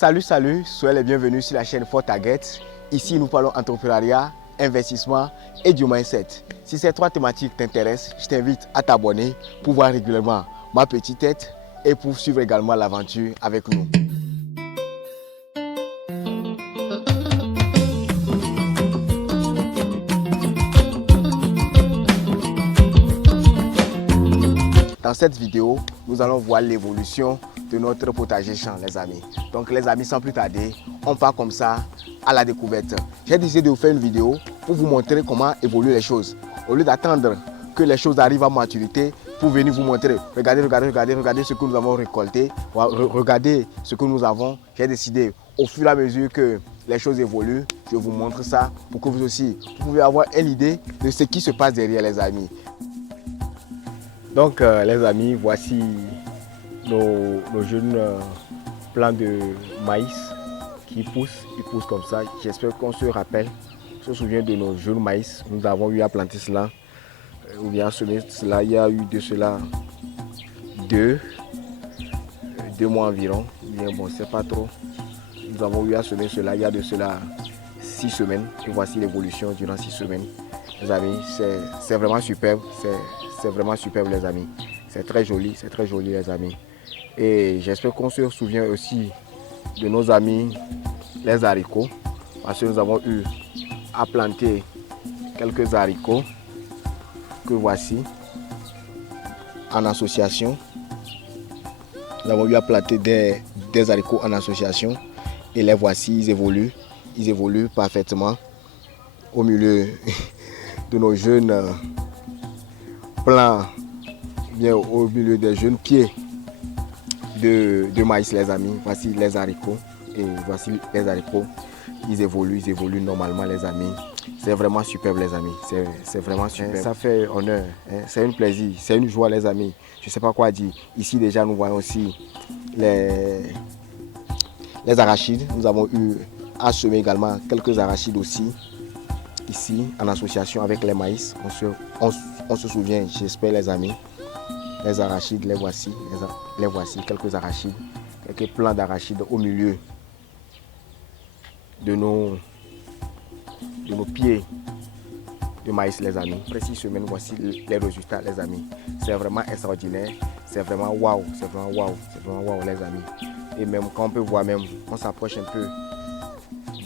Salut, soyez les bienvenus sur la chaîne Fort Target. Ici, nous parlons entrepreneuriat, investissement et du mindset. Si ces trois thématiques t'intéressent, je t'invite à t'abonner pour voir régulièrement ma petite tête et pour suivre également l'aventure avec nous. Dans cette vidéo, nous allons voir l'évolution de notre potager champ, les amis. Donc les amis, sans plus tarder, on part comme ça à la découverte. J'ai décidé de vous faire une vidéo pour vous montrer comment évoluent les choses. Au lieu d'attendre que les choses arrivent à maturité pour venir vous montrer, regardez ce que nous avons récolté, regardez ce que nous avons. J'ai décidé, au fur et à mesure que les choses évoluent, je vous montre ça pour que vous aussi, vous pouvez avoir une idée de ce qui se passe derrière, les amis. Donc les amis, voici nos jeunes plants de maïs qui poussent, ils poussent comme ça. J'espère qu'on se rappelle, se souvient de nos jeunes maïs. Nous avons eu à planter cela, ou bien semer cela, il y a eu de cela deux mois environ. Bien bon, c'est pas trop. Nous avons eu à semer cela, il y a de cela 6 semaines. Et voici l'évolution durant 6 semaines. Les amis, c'est vraiment superbe, c'est vraiment superbe les amis. C'est très joli les amis. Et j'espère qu'on se souvient aussi de nos amis les haricots. Parce que nous avons eu à planter quelques haricots que voici en association. Nous avons eu à planter des haricots en association. Et les voici, ils évoluent parfaitement au milieu de nos jeunes plants, bien au milieu des jeunes pieds de maïs les amis. Voici les haricots et voici les haricots, ils évoluent normalement les amis. C'est vraiment superbe les amis, c'est vraiment superbe. Ça fait honneur, hein? C'est un plaisir, c'est une joie les amis. Je ne sais pas quoi dire. Ici déjà nous voyons aussi les arachides. Nous avons eu à semer également quelques arachides aussi. Ici, en association avec les maïs, on se souvient, j'espère les amis, les arachides, les voici, quelques arachides, quelques plants d'arachides au milieu de nos pieds de maïs les amis. Après 6 semaines, voici les résultats les amis. C'est vraiment extraordinaire, c'est vraiment waouh, les amis. Et même quand on peut voir, même on s'approche un peu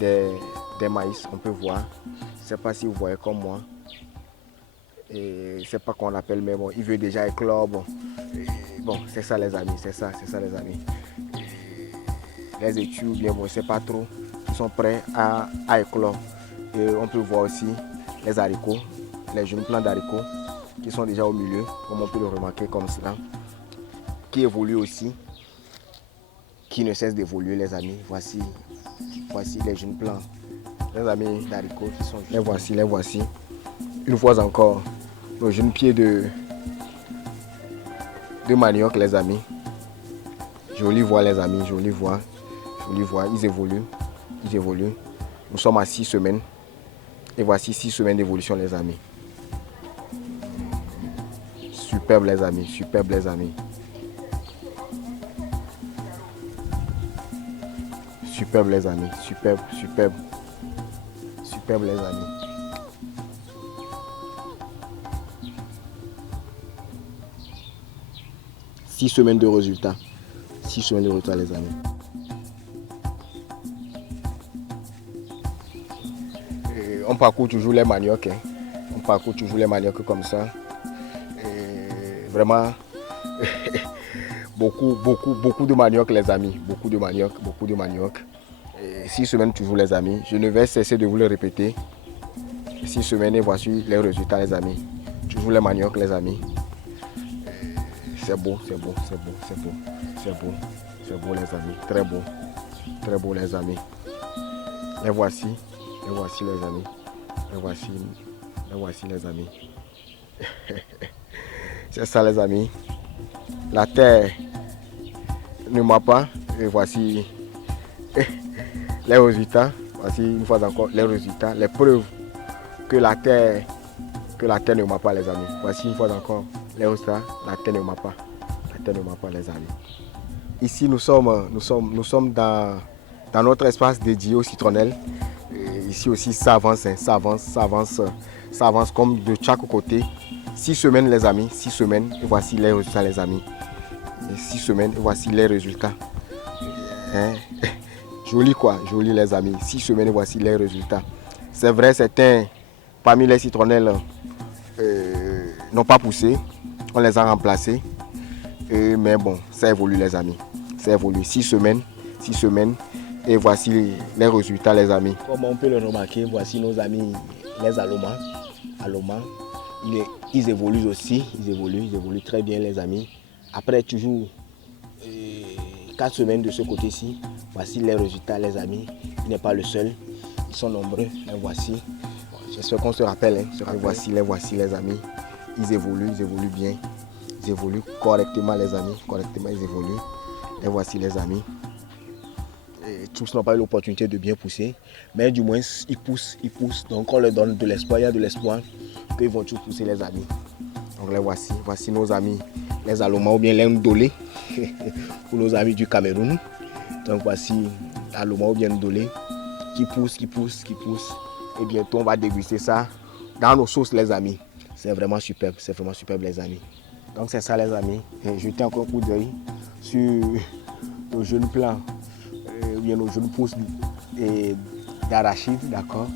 des maïs, on peut voir. Je ne sais pas si vous voyez comme moi. Et je ne sais pas qu'on appelle, mais bon, il veut déjà éclore. Bon, c'est ça les amis, c'est ça les amis. Et les études, bien bon, je ne sais pas trop, ils sont prêts à éclore. Et on peut voir aussi les haricots, les jeunes plants d'haricots qui sont déjà au milieu, comme on peut le remarquer comme cela, qui évoluent aussi, qui ne cessent d'évoluer les amis. Voici les jeunes plants. Les amis d'haricots qui sont juste... Les voici. Une fois encore, nos jeunes pieds de manioc, les amis. Joli voix, les amis, joli voix. Ils évoluent. Nous sommes à 6 semaines. Et voici 6 semaines d'évolution, les amis. Superbe, les amis, superbe les amis. Superbe, les amis, superbe les amis. Six semaines de résultats. 6 semaines de résultats les amis. Et on parcourt toujours les maniocs. Hein. On parcourt toujours les maniocs comme ça. Et vraiment beaucoup de manioc les amis. Beaucoup de manioc. 6 semaines toujours les amis. Je ne vais cesser de vous le répéter. 6 semaines et voici les résultats les amis. Toujours les manioc les amis. C'est beau les amis. Très beau les amis. Les voici les amis. Les voici les amis. C'est ça les amis. La terre ne ment pas. Et voici les résultats. Voici une fois encore les résultats, les preuves que la terre ne ment pas les amis. Voici une fois encore les résultats, la terre ne ment pas les amis. Ici nous sommes dans dans notre espace dédié aux citronnelles. Et ici aussi, ça avance, hein, ça avance comme de chaque côté. 6 semaines, les amis, 6 semaines, et voici les résultats, les amis. Et 6 semaines, et voici les résultats. Hein? Joli quoi, joli les amis. 6 semaines, et voici les résultats. C'est vrai, certains parmi les citronnelles n'ont pas poussé. On les a remplacés. Mais bon, ça évolue les amis. Ça évolue. 6 semaines. Et voici les résultats les amis. Comme on peut le remarquer, voici nos amis les Aloma. Ils évoluent aussi. Ils évoluent très bien les amis. Après toujours 4 semaines de ce côté-ci. Voici les résultats les amis. Il n'est pas le seul. Ils sont nombreux. Les voici. J'espère qu'on se rappelle. Hein. Voici les amis. Ils évoluent bien. Ils évoluent correctement les amis. Correctement ils évoluent. Et voici les amis. Et tous n'ont pas eu l'opportunité de bien pousser. Mais du moins ils poussent. Donc on leur donne de l'espoir. Il y a de l'espoir qu'ils vont tous pousser les amis. Donc les voici. Voici nos amis. Les Aloma ou bien les Ndolé. Pour nos amis du Cameroun. Donc voici Aloma ou bien Ndolé. Qui pousse. Et bientôt on va déguster ça dans nos sauces les amis. C'est vraiment superbe les amis. Donc c'est ça les amis. Et jetez encore un coup d'œil sur nos jeunes plants, bien nos jeunes pousses d'arachide, d'accord.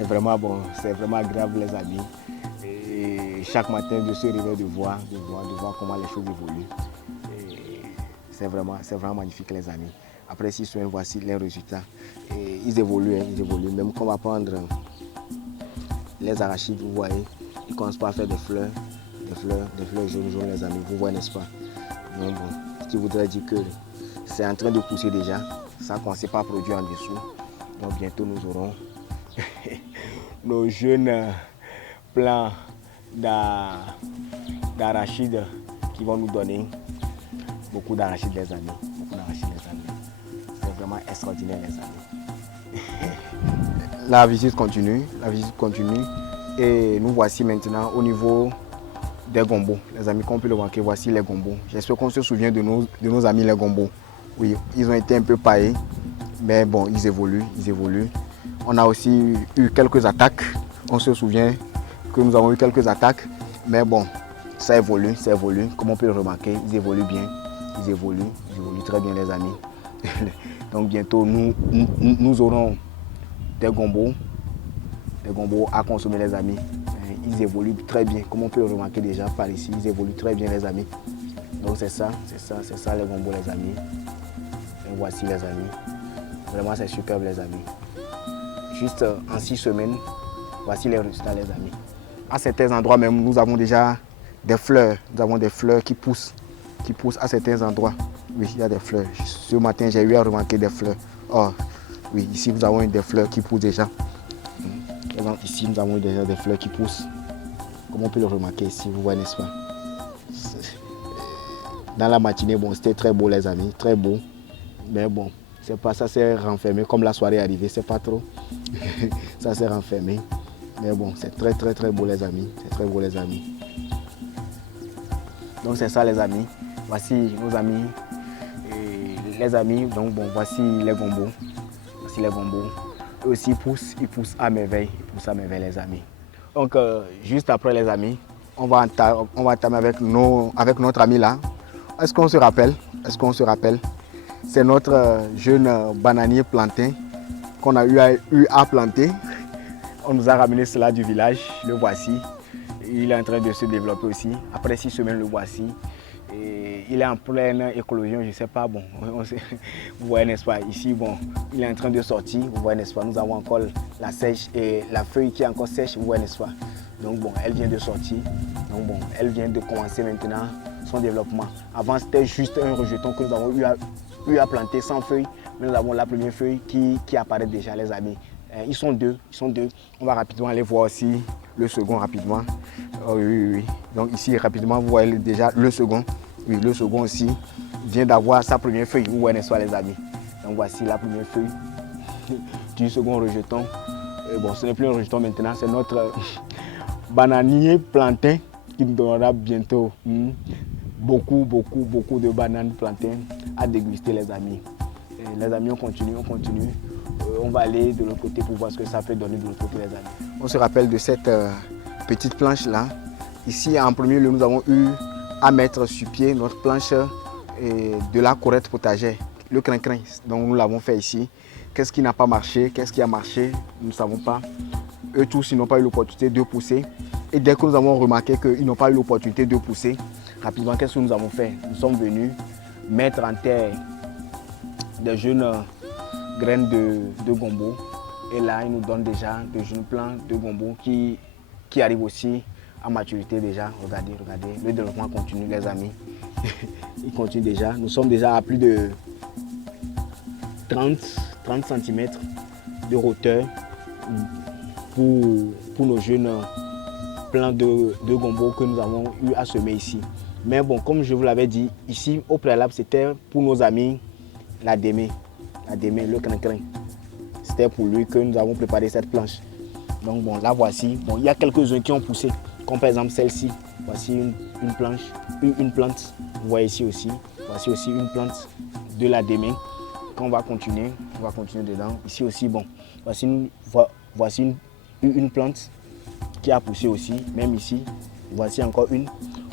Et vraiment bon, c'est vraiment agréable les amis. Et chaque matin de se réveiller de voir comment les choses évoluent. C'est vraiment magnifique les amis. Après 6 semaines, voici les résultats. Et ils évoluent. Même qu'on va prendre les arachides, vous voyez, ils commencent pas à faire des fleurs jaunes les amis, vous voyez n'est-ce pas? Donc bon, ce qui voudrait dire que c'est en train de pousser déjà, ça ne commence pas à produire en dessous. Donc bientôt nous aurons nos jeunes plants d'arachides qui vont nous donner beaucoup d'arachides les amis. C'est vraiment extraordinaire les amis. La visite continue et nous voici maintenant au niveau des gombos. Les amis, comme on peut le voir, voici les gombos. J'espère qu'on se souvient de nos amis les gombos. Oui, ils ont été un peu paillés, mais bon, ils évoluent. On a aussi eu quelques attaques. On se souvient que nous avons eu quelques attaques, mais bon, ça évolue. Comme on peut le remarquer, ils évoluent bien. Ils évoluent très bien les amis. Donc bientôt, nous aurons des gombos à consommer les amis. Ils évoluent très bien, comme on peut le remarquer déjà par ici, ils évoluent très bien les amis. Donc c'est ça les gombos les amis. Et voici les amis. Vraiment c'est superbe les amis. Juste en 6 semaines, voici les résultats les amis. À certains endroits même, nous avons déjà des fleurs. Nous avons des fleurs qui poussent à certains endroits. Oui, il y a des fleurs. Ce matin, j'ai eu à remarquer des fleurs. Oh, oui, ici nous avons des fleurs qui poussent déjà. Ici, nous avons déjà des fleurs qui poussent. Comme on peut le remarquer ici, vous voyez, n'est-ce pas? Dans la matinée, bon, c'était très beau, les amis, très beau. Mais bon, c'est pas ça, s'est renfermé. Comme la soirée est arrivée, c'est pas trop. Ça s'est renfermé. Mais bon, c'est très beau, les amis. C'est très beau, les amis. Donc, c'est ça, les amis. Voici nos amis. Les amis, donc bon, voici les gombos. Eux aussi ils poussent à merveille, les amis. Donc juste après les amis, on va entamer avec notre ami là. Est-ce qu'on se rappelle? C'est notre jeune bananier plantain qu'on a eu à planter. On nous a ramené cela du village, le voici. Il est en train de se développer aussi. Après 6 semaines, le voici. Et il est en pleine éclosion, je ne sais pas, bon, vous voyez n'est-ce pas, ici, bon, il est en train de sortir, vous voyez n'est-ce pas, nous avons encore la sèche et la feuille qui est encore sèche, vous voyez n'est-ce pas. Donc bon, elle vient de sortir, donc bon, elle vient de commencer maintenant son développement. Avant c'était juste un rejeton que nous avons eu à planter sans feuille, mais nous avons la première feuille qui apparaît déjà les amis. Ils sont deux, on va rapidement aller voir aussi le second rapidement. Oh, oui. Donc ici rapidement vous voyez déjà le second. Oui, le second aussi vient d'avoir sa première feuille, vous voyez n'est-ce pas les amis. Donc voici la première feuille du second rejeton. Et bon, ce n'est plus un rejeton maintenant, c'est notre bananier plantain qui nous donnera bientôt beaucoup de bananes plantain à déguster les amis. Et les amis, on continue. On va aller de l'autre côté pour voir ce que ça peut donner de l'autre côté, les amis. On se rappelle de cette petite planche là. Ici, en premier lieu, nous avons eu à mettre sur pied notre planche de la courette potagère, le crin-crin. Donc nous l'avons fait ici. Qu'est-ce qui n'a pas marché? Qu'est-ce qui a marché? Nous ne savons pas. Eux tous, ils n'ont pas eu l'opportunité de pousser. Et dès que nous avons remarqué qu'ils n'ont pas eu l'opportunité de pousser, rapidement, qu'est-ce que nous avons fait? Nous sommes venus mettre en terre des jeunes graines de gombo. Et là, ils nous donnent déjà de jeunes plants de gombo qui arrivent aussi à maturité déjà. Regardez, le développement continue, les amis. Il continue déjà. Nous sommes déjà à plus de 30 cm de hauteur pour nos jeunes plants de gombo que nous avons eu à semer ici. Mais bon, comme je vous l'avais dit, ici au préalable, c'était pour nos amis la démé, le crin-crin. C'était pour lui que nous avons préparé cette planche. Donc bon, là voici, bon, il y a quelques-uns qui ont poussé, comme par exemple celle-ci. Voici une planche, une plante. Vous voyez ici aussi, voici aussi une plante de la démé. Quand on va continuer dedans. Ici aussi, bon, voici une plante qui a poussé aussi, même ici, voici encore une.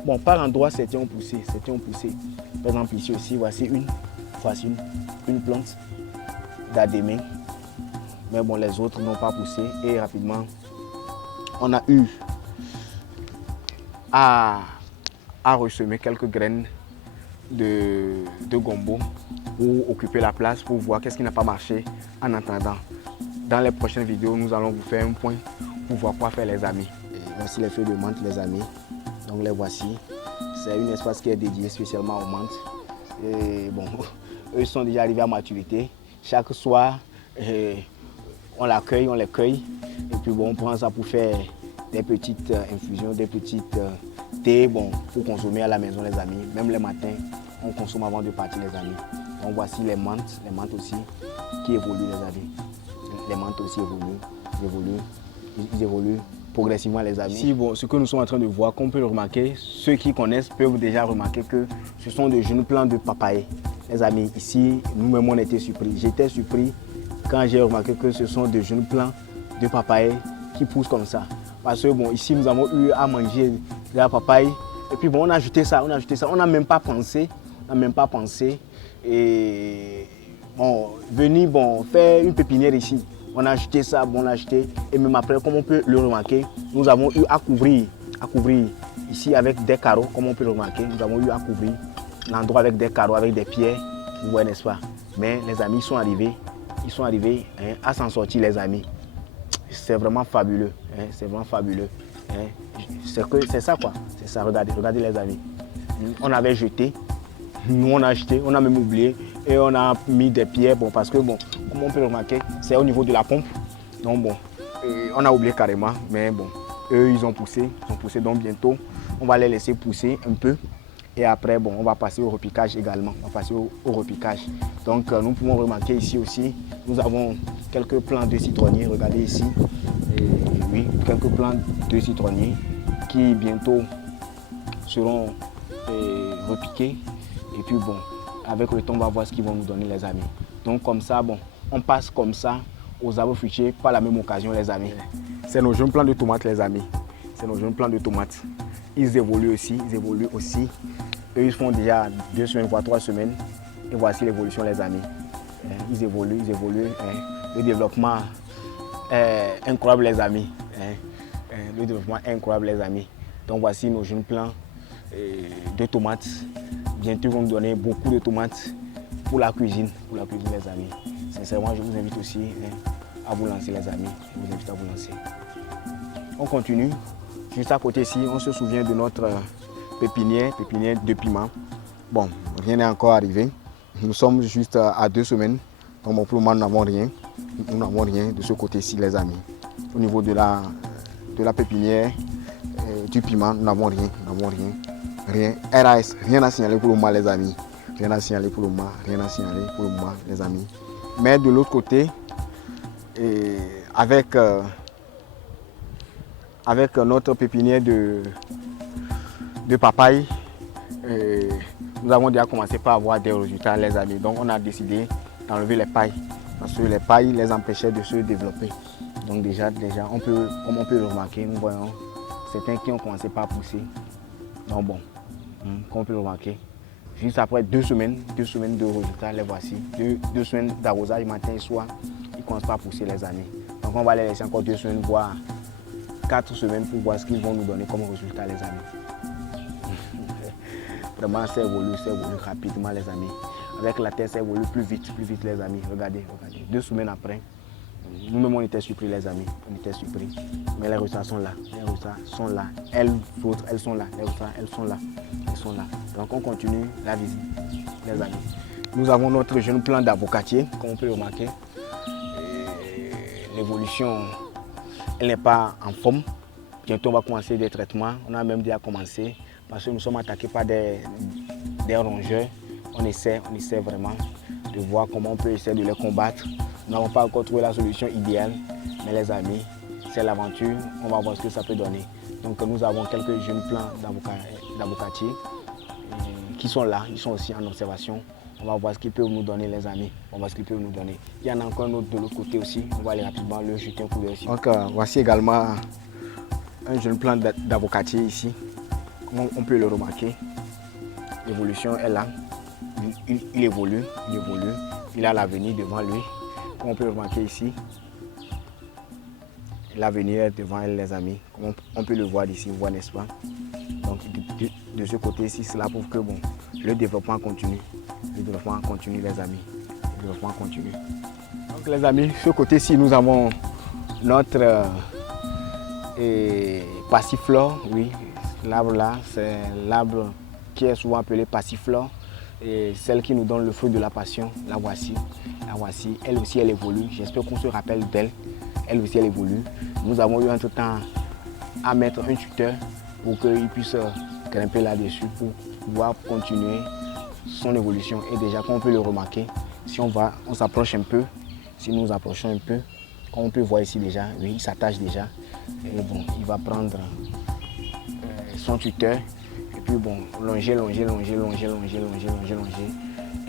Bon, par endroits, certains ont poussé. Par exemple, ici aussi, voici une plante d'adémé. Mais bon, les autres n'ont pas poussé et rapidement, on a eu à ressemer quelques graines de gombo pour occuper la place, pour voir qu'est-ce qui n'a pas marché. En attendant, dans les prochaines vidéos, nous allons vous faire un point pour voir quoi faire, les amis. Et voici les feuilles de menthe, les amis. Donc les voici. C'est un espace qui est dédié spécialement aux menthes. Et bon, eux sont déjà arrivés à maturité. Chaque soir, on les cueille. Et puis bon, on prend ça pour faire des petites infusions, des petites thés, bon, pour consommer à la maison, les amis. Même les matins, on consomme avant de partir, les amis. Donc voici les menthes aussi qui évoluent, les amis. Les menthes aussi évoluent progressivement, les amis. Ici, bon, ce que nous sommes en train de voir, qu'on peut le remarquer, ceux qui connaissent peuvent déjà remarquer que ce sont de jeunes plants de papaye. Les amis, ici, nous-mêmes, on était surpris. J'étais surpris quand j'ai remarqué que ce sont de jeunes plants de papaye qui poussent comme ça. Parce que bon, ici, nous avons eu à manger de la papaye. Et puis bon, on a ajouté ça. On n'a même pas pensé. Et bon, venir faire une pépinière ici. On a acheté ça, on l'a acheté. Et même après, comme on peut le remarquer, nous avons eu à couvrir ici avec des carreaux, comme on peut le remarquer. Nous avons eu à couvrir l'endroit avec des carreaux, avec des pierres. Vous voyez, n'est-ce pas? Mais les amis sont arrivés à s'en sortir, les amis. C'est vraiment fabuleux. C'est vraiment fabuleux. C'est ça, quoi. C'est ça, regardez les amis. On avait jeté, nous on a acheté, on a même oublié. Et on a mis des pierres, bon, parce que, bon, comme on peut le remarquer, c'est au niveau de la pompe. Donc, bon, on a oublié carrément, mais bon, eux, ils ont poussé. Donc, bientôt, on va les laisser pousser un peu. Et après, bon, on va passer au repiquage également. Donc, nous pouvons remarquer ici aussi, nous avons quelques plants de citronniers. Regardez ici. Et, oui, quelques plants de citronniers qui bientôt seront repiqués. Et puis, bon, avec le temps, on va voir ce qu'ils vont nous donner, les amis. Donc comme ça, bon, on passe comme ça aux arbres fruitiers par la même occasion, les amis. C'est nos jeunes plants de tomates, les amis. Ils évoluent aussi. Eux, ils font déjà 2 semaines, voire 3 semaines. Et voici l'évolution, les amis. Ils évoluent. Le développement est incroyable, les amis. Donc voici nos jeunes plants de tomates. Bientôt, ils vont nous donner beaucoup de tomates pour la cuisine, les amis. Sincèrement, je vous invite aussi à vous lancer, les amis. On continue. Juste à côté ici, on se souvient de notre pépinière de piment. Bon, rien n'est encore arrivé. Nous sommes juste à 2 semaines. Donc bon, pour le moment, nous n'avons rien. Nous n'avons rien de ce côté-ci, les amis. Au niveau de la pépinière du piment, nous n'avons rien. Rien. RAS, rien à signaler pour le moment, les amis. Rien à signaler pour le moment, les amis. Mais de l'autre côté, avec notre pépinière de papaye, nous avons déjà commencé par avoir des résultats, les amis. Donc on a décidé d'enlever les pailles. Parce que les pailles les empêchaient de se développer. Donc déjà comme on peut le remarquer, nous voyons certains qui ont commencé par pousser. Donc bon, comme on peut le remarquer, juste après 2 semaines de résultats, les voici. 2 semaines d'arrosage matin et soir, ils commencent pas à pousser les amis. Donc on va les laisser encore 2 semaines, voire 4 semaines pour voir ce qu'ils vont nous donner comme résultat les amis. Vraiment ça évolue rapidement les amis. Avec la terre ça évolue plus vite les amis. Regardez. 2 semaines après, nous-mêmes on était surpris les amis, Mais les résultats sont là, Elles sont là, les résultats elles sont là. Donc on continue la visite les amis. Nous avons notre jeune plant d'avocatier, comme on peut le remarquer. L'évolution, elle n'est pas en forme. Bientôt on va commencer des traitements, on a même déjà commencé parce que nous sommes attaqués par des rongeurs. On essaie vraiment de voir comment on peut essayer de les combattre. Nous n'avons pas encore trouvé la solution idéale, mais les amis, c'est l'aventure, on va voir ce que ça peut donner. Donc nous avons quelques jeunes plants d'avocatiers qui sont là, ils sont aussi en observation. On va voir ce qu'ils peuvent nous donner les amis, Il y en a encore un autre de l'autre côté aussi, on va aller rapidement le jeter un coup d'œil ici. Donc voici également un jeune plant d'avocatier ici, comme on peut le remarquer. L'évolution est là, il évolue, il a l'avenir devant lui. Comme on peut le remarquer ici, l'avenir est devant elle les amis, comme on peut le voir d'ici, vous voyez n'est-ce pas? Donc de ce côté-ci, cela prouve que bon, le développement continue les amis, Donc les amis, ce côté-ci, nous avons notre passiflore, oui, l'arbre là, c'est l'arbre qui est souvent appelé passiflore. Et celle qui nous donne le fruit de la passion, la voici, elle aussi elle évolue, j'espère qu'on se rappelle d'elle, elle aussi elle évolue. Nous avons eu entre temps à mettre un tuteur pour qu'il puisse grimper là-dessus pour pouvoir continuer son évolution. Et déjà comme on peut le remarquer, si on s'approche un peu, si nous nous approchons un peu, comme on peut voir ici déjà, oui, il s'attache déjà, et bon, il va prendre son tuteur. Et puis bon, longer,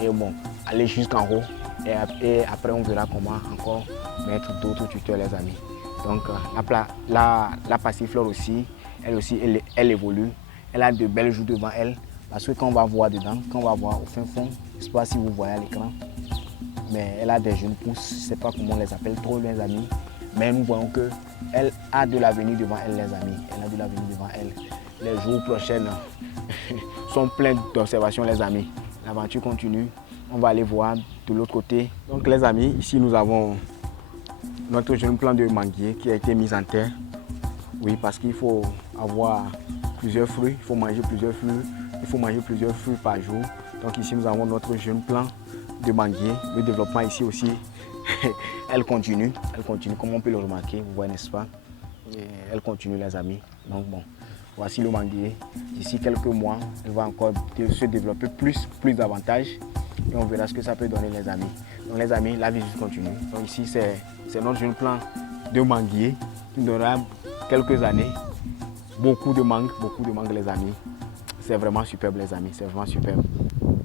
et bon, aller jusqu'en haut. Et après, on verra comment encore mettre d'autres tuteurs, les amis. Donc, la passiflore aussi, elle évolue. Elle a de belles joues devant elle. Parce que quand on va voir dedans, quand on va voir au fin fond, je ne sais pas si vous voyez à l'écran, mais elle a des jeunes pousses, je ne sais pas comment on les appelle trop, les amis. Mais nous voyons qu'elle a de l'avenir devant elle, les amis. Les jours prochains sont pleins d'observations, les amis. L'aventure continue. On va aller voir de l'autre côté. Donc les amis, ici nous avons notre jeune plant de manguier qui a été mis en terre. Oui, parce qu'il faut avoir plusieurs fruits, il faut manger plusieurs fruits par jour. Donc ici nous avons notre jeune plant de manguier. Le développement ici aussi, elle continue comme on peut le remarquer, vous voyez n'est-ce pas? Elle continue les amis. Donc bon, voici le manguier. D'ici quelques mois, elle va encore se développer plus davantage. Et on verra ce que ça peut donner les amis. Donc les amis, la visite continue. Donc ici c'est notre jeune plant de manguier qui donnera quelques années. Beaucoup de mangues les amis. C'est vraiment superbe les amis, c'est vraiment superbe.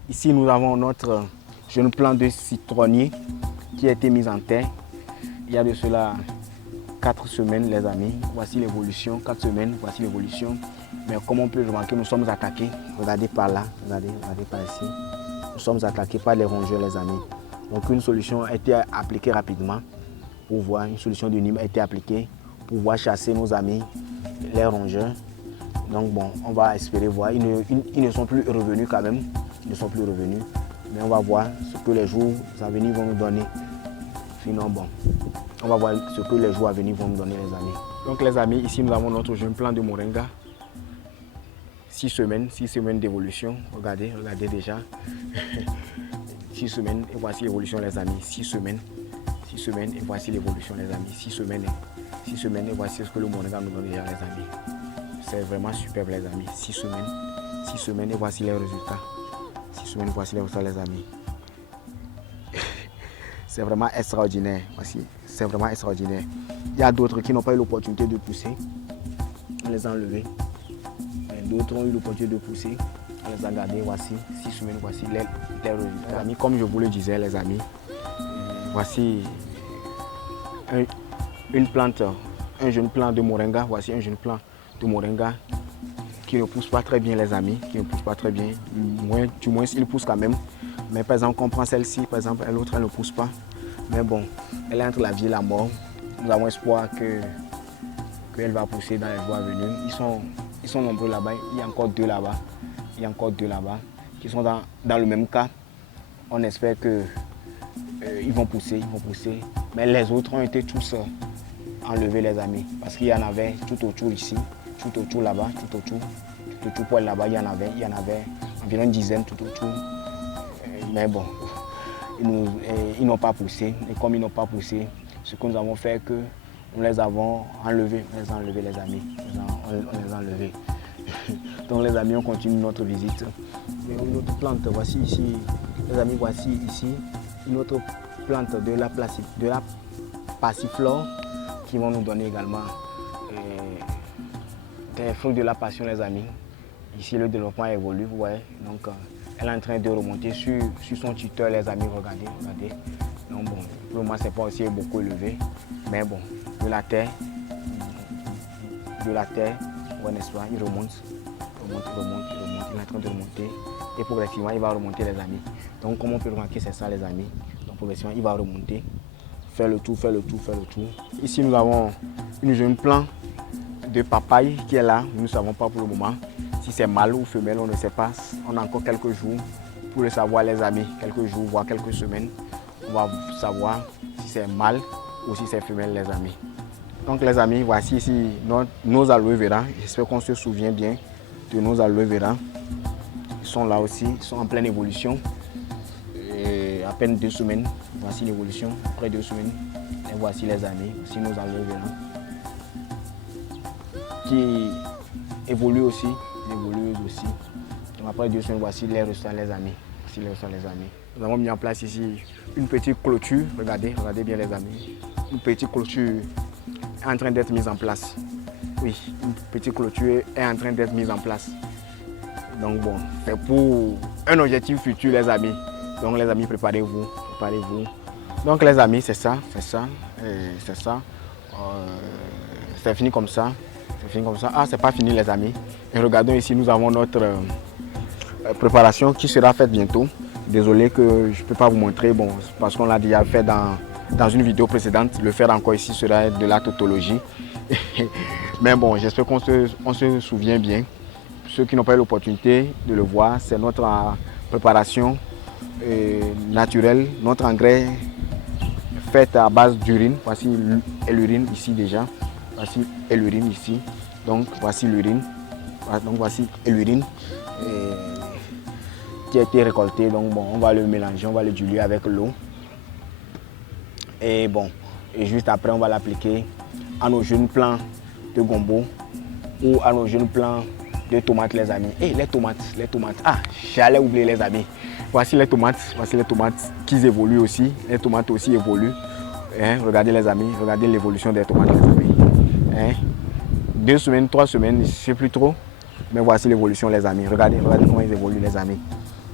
Ici nous avons notre jeune plant de citronnier qui a été mis en terre. Il y a de cela 4 semaines les amis. Voici l'évolution, 4 semaines, voici l'évolution. Mais comme on peut le remarquer, nous sommes attaqués. Regardez par là, regardez par ici. Nous sommes attaqués par les rongeurs les amis. Donc une solution a été appliquée rapidement pour voir, une solution de Nîmes a été appliquée pour pouvoir chasser nos amis, les rongeurs. Donc bon, on va espérer voir. Ils ne sont plus revenus quand même. Mais on va voir ce que les jours à venir vont nous donner. Sinon bon, on va voir ce que les jours à venir vont nous donner les amis. Donc les amis, ici nous avons notre jeune plant de moringa. 6 semaines d'évolution. Regardez déjà. 6 semaines et voici l'évolution les amis. 6 semaines et voici l'évolution les amis. 6 semaines et voici ce que le moringa nous donne déjà les amis. C'est vraiment superbe les amis. 6 semaines et voici les résultats. 6 semaines et voici les résultats les amis. C'est vraiment extraordinaire. Voici, c'est vraiment extraordinaire. Il y a d'autres qui n'ont pas eu l'opportunité de pousser. On les a enlevés. D'autres ont eu l'opportunité de pousser. On les a gardés. Voici 6 semaines. Voici les résultats. Amis, comme je vous le disais les amis, voici une plante, un jeune plant de moringa. Voici un jeune plant de moringa qui ne pousse pas très bien, les amis, qui ne pousse pas très bien. Du moins, il pousse quand même. Mais par exemple, on prend celle-ci, par exemple, l'autre, elle ne pousse pas. Mais bon, elle est entre la vie et la mort. Nous avons espoir qu'elle va pousser dans les jours à venir. Ils sont nombreux là-bas. Il y a encore deux là-bas. Il y a encore deux là-bas qui sont dans le même cas. On espère qu'ils vont pousser, Mais les autres ont été tous enlevés, les amis. Parce qu'il y en avait tout autour ici, tout autour là-bas, tout autour pour là-bas, il y en avait environ une dizaine tout autour. Mais bon, ils n'ont pas poussé. Et comme ils n'ont pas poussé, ce que nous avons fait, que nous les avons enlevés. On les a enlevés, les amis. On les a enlevés. Donc les amis, on continue notre visite. Une autre plante, voici ici, les amis, voici ici une autre plante de la passiflore qui vont nous donner également des fruits de la passion, les amis. Ici, le développement évolue, vous voyez. Donc, elle est en train de remonter sur son tuteur, les amis, regardez. Donc, bon, pour le moment, ce n'est pas aussi beaucoup élevé. Mais bon, de la terre, ouais, n'est-ce pas, il remonte. Il est en train de remonter. Et progressivement, il va remonter, les amis. Donc, comme on peut remarquer, c'est ça, les amis. Donc, progressivement, il va remonter. Faire le tour. Ici, nous avons une jeune plante de papaye qui est là. Nous ne savons pas pour le moment si c'est mâle ou femelle, on ne sait pas. On a encore quelques jours pour le savoir, les amis. Quelques jours, voire quelques semaines. On va savoir si c'est mâle ou si c'est femelle, les amis. Donc, les amis, voici ici nos aloe vera. J'espère qu'on se souvient bien de nos aloe vera. Ils sont là aussi, ils sont en pleine évolution. Et à peine 2 semaines, voici l'évolution. Après 2 semaines, et voici, les amis, voici nos aloe vera qui évoluent aussi. Donc après 2 semaines, voici les résultats, les amis. Nous avons mis en place ici une petite clôture. Regardez bien, les amis. Une petite clôture est en train d'être mise en place. Oui, une petite clôture est en train d'être mise en place. Donc bon, c'est pour un objectif futur, les amis. Donc les amis, préparez-vous. Donc les amis, c'est ça. C'est fini comme ça. Ah, c'est pas fini, les amis. Et regardons ici, nous avons notre préparation qui sera faite bientôt. Désolé que je ne peux pas vous montrer, bon, parce qu'on l'a déjà fait dans une vidéo précédente. Le faire encore ici sera de la tautologie. Mais bon, j'espère qu'on se souvient bien. Ceux qui n'ont pas eu l'opportunité de le voir, c'est notre préparation naturelle, notre engrais fait à base d'urine. Voici l'urine ici déjà. Voici l'urine ici. Donc voici l'urine. Donc voici l'urine qui a été récoltée. Donc bon, on va le mélanger, on va le diluer avec l'eau. Et bon, et juste après on va l'appliquer à nos jeunes plants de gombo ou à nos jeunes plants de tomates, les amis. Et les tomates. Ah, j'allais oublier, les amis. Voici les tomates qui évoluent aussi. Les tomates aussi évoluent. Regardez, les amis, regardez l'évolution des tomates, les amis. 2 semaines, 3 semaines, je ne sais plus trop. Mais voici l'évolution, les amis. Regardez comment ils évoluent, les amis.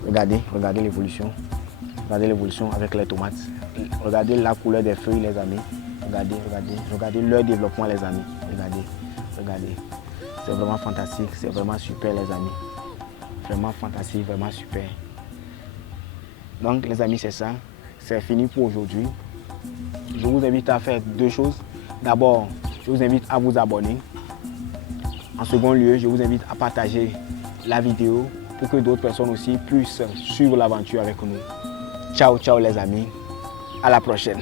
Regardez l'évolution. Regardez l'évolution avec les tomates. Regardez la couleur des feuilles, les amis. Regardez leur développement, les amis. Regardez. C'est vraiment fantastique, c'est vraiment super, les amis. Vraiment fantastique, vraiment super. Donc, les amis, c'est ça. C'est fini pour aujourd'hui. Je vous invite à faire 2 choses. D'abord, je vous invite à vous abonner. En second lieu, je vous invite à partager la vidéo pour que d'autres personnes aussi puissent suivre l'aventure avec nous. Ciao, les amis. À la prochaine.